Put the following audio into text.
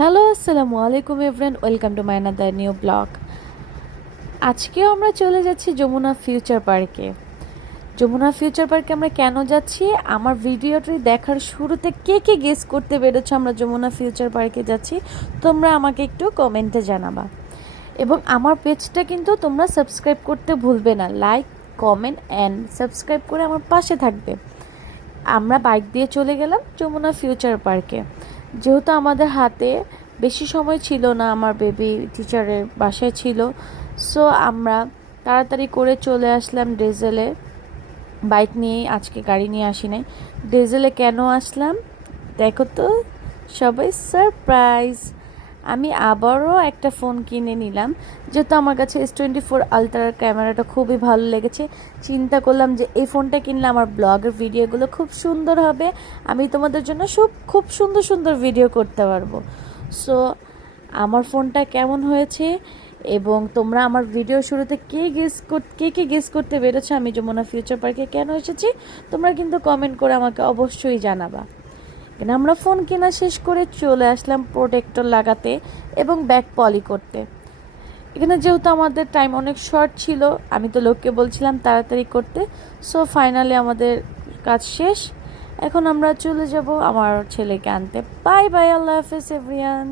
Hello, আসসালামু আলাইকুম everyone, welcome to my another new blog. আজকেও আমরা চলে যাচ্ছি যমুনা ফিউচার পার্কে। যমুনা ফিউচার পার্কে আমরা কেন যাচ্ছি, আমার ভিডিওটি দেখার শুরুতে কে কে গেস করতে পেরেছো আমরা যমুনা ফিউচার পার্কে যাচ্ছি, তোমরা আমাকে একটু কমেন্টে জানাবা। এবং আমার পেজটা কিন্তু তোমরা সাবস্ক্রাইব করতে ভুলবে না, লাইক, কমেন্ট অ্যান্ড সাবস্ক্রাইব করে আমার পাশে থাকবে। আমরা বাইক দিয়ে চলে গেলাম যমুনা ফিউচার পার্কে। যেহেতু আমাদের হাতে বেশি সময় ছিল না, আমার বেবি টিচারের বাসায় ছিল, সো আমরা তাড়াতাড়ি করে চলে আসলাম ডেজেলে। বাইক নিয়েই, আজকে গাড়ি নিয়ে আসি নাই। ডেজেলে কেন আসলাম দেখো তো সবাই, সারপ্রাইজ। আমি আবারও একটা ফোন কিনে নিলাম, যেহেতু আমার কাছে S24 আলট্রার ক্যামেরাটা খুবই ভালো লেগেছে। চিন্তা করলাম যে এই ফোনটা কিনলে আমার ব্লগের ভিডিওগুলো খুব সুন্দর হবে, আমি তোমাদের জন্য খুব সুন্দর সুন্দর ভিডিও করতে পারবো। সো আমার ফোনটা কেমন হয়েছে এবং তোমরা আমার ভিডিও শুরুতে কে কে গেস করতে পেরেছো আমি যমুনা ফিউচার পার্কে কেন এসেছি, তোমরা কিন্তু কমেন্ট করে আমাকে অবশ্যই জানাবা। এখানে আমরা ফোন কেনা শেষ করে চলে আসলাম প্রোটেক্টর লাগাতে এবং ব্যাক পলি করতে। এখানে যেহেতু আমাদের টাইম অনেক শর্ট ছিল, আমি তো লোককে বলছিলাম তাড়াতাড়ি করতে। সো ফাইনালি আমাদের কাজ শেষ। এখন আমরা চলে যাব আমার ছেলেকে আনতে। বাই বাই, আল্লাহ হাফেজ এভরিওয়ান।